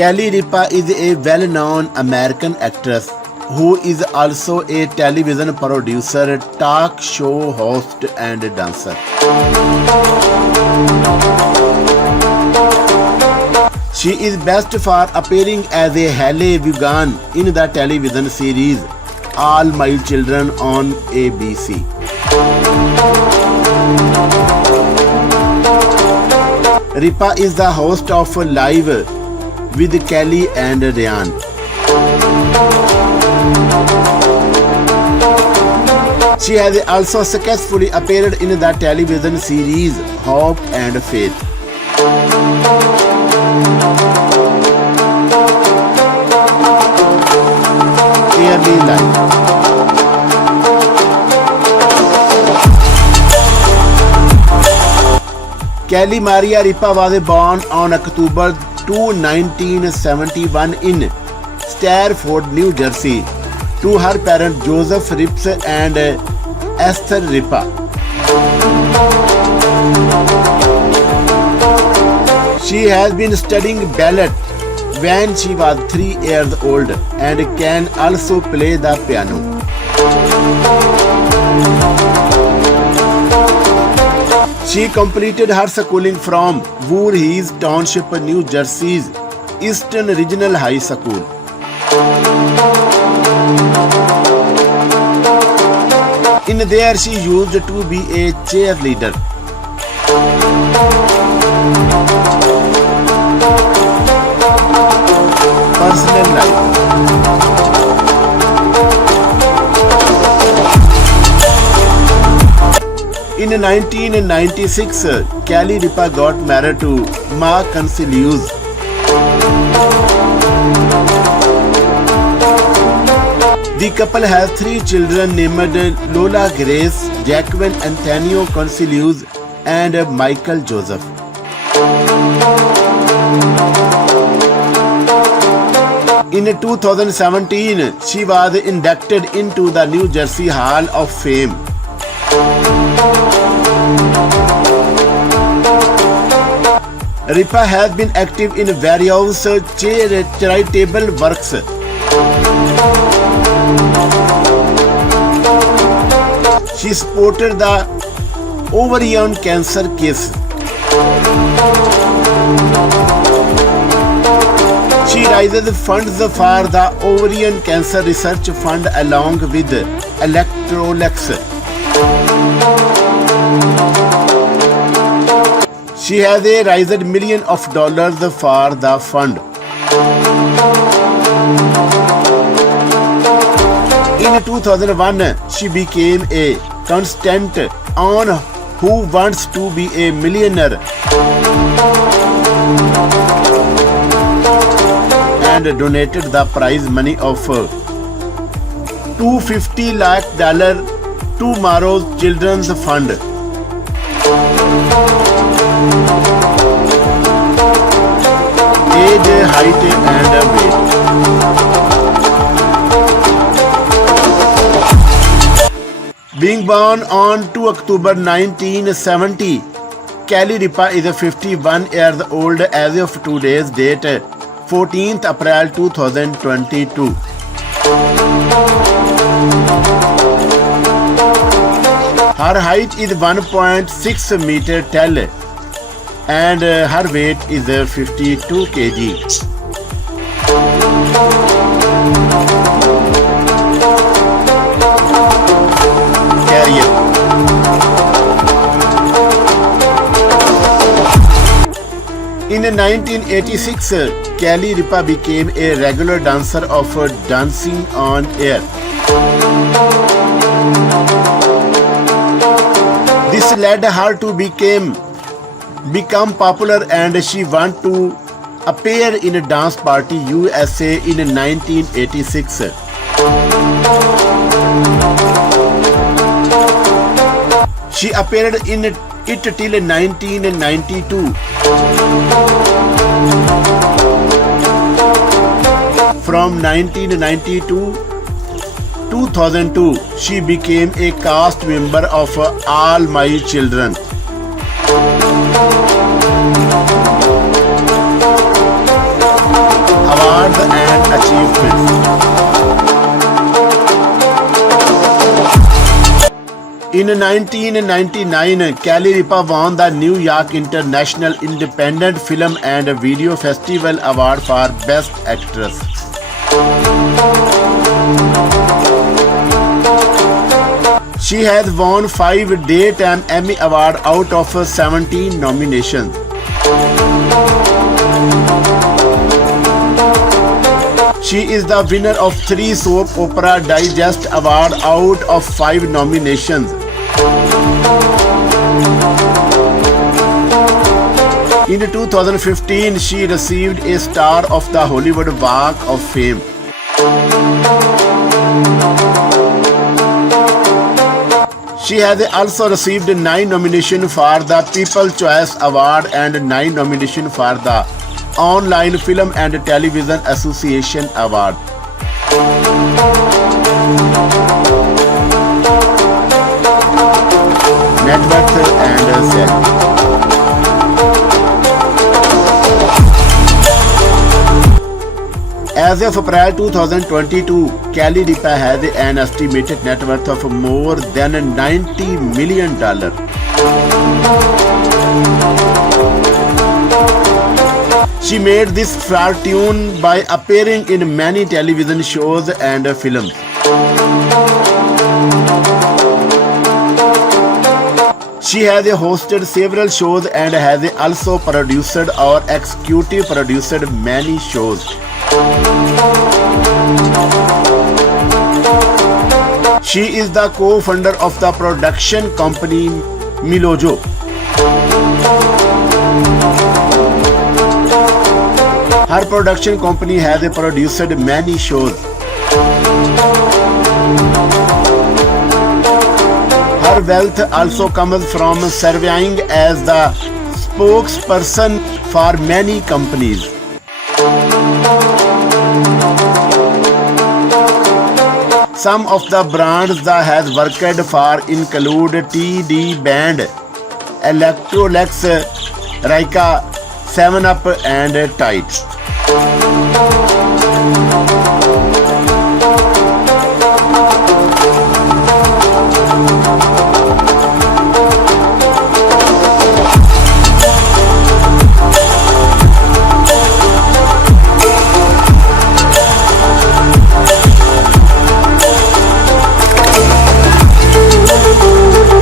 Kellу Ripa is a well-known American actress who is also a television producer, talk show host and dancer. She is best for appearing as a All Mu Vaughan in the television series All Mu Shіldrෙn on ABC. Ripa is the host of Live with Kellу and Ruaन. She has also successfully appeared in the television series Hope and Faith. Early life. Kellу Marіa Rīra was born on October 2, 1971 in Stafford, New Jersey, to her parents Joseph Rīrs and Easter Ripa. She has been studying ballet when she was 3 years old and can also play the piano. She completed her schooling from Voorhee's Township, New Jersey's Eastern Regional High School. In there, she used to be a cheerleader. Personal life. In 1996, Kellу Ripa got married to Норе. The couple has 3 children named Lola Grace, Jacqueline Antonio Consiglius, and Michael Joseph. In 2017, she was inducted into the New Jersey Hall of Fame. Ripa has been active in various charitable works. She supported the ovarian cancer case. She raises funds for the Ovarian Cancer Research Fund along with Electrolux. She has raised millions of dollars for the fund. In 2001, she became a contestant on Who Wants to Be a Millionaire and donated the prize money of $250 lakh to Tomorrow's Children's Fund. Age, height and weight. Being born on 2 October 1970, Kellу Ripa is 51 years old as of today's date, 14th April 2022. Her height is 1.6 meter tall and her weight is 52 kg. Career. In 1986, Kellu Ripa became a regular dancer of Dancing on Air. This led her to become popular and she went to appear in a Dance Party USA in 1986. She appeared in it till 1992. From 1992 to 2002, she became a cast member of All Mu Shіldrෙn. awards and achievements. In 1999, Kellу Rīpa won the New York International Independent Film and Video Festival Award for Best Actress. She has won 5 Daytime Emmy Awards out of 17 nominations. She is the winner of 3 Soap Opera Digest Awards out of 5 nominations. In 2015, she received a Star of the Hollywood Walk of Fame. She has also received 9 nominations for the People's Choice Award and 9 nominations for the Online Film and Television Association Award. Net worth and salary. As of April 2022, Kellu Rīpa has an estimated net worth of more than $90 million. She made this fortune by appearing in many television shows and films. She has hosted several shows and has also produced or executive produced many shows. She is the co-founder of the production company Milojo. Her production company has produced many shows. Her wealth also comes from serving as the spokesperson for many companies. Some of the brands that has worked for include TD Band, Electrolux, Ryka, 7up and Tide.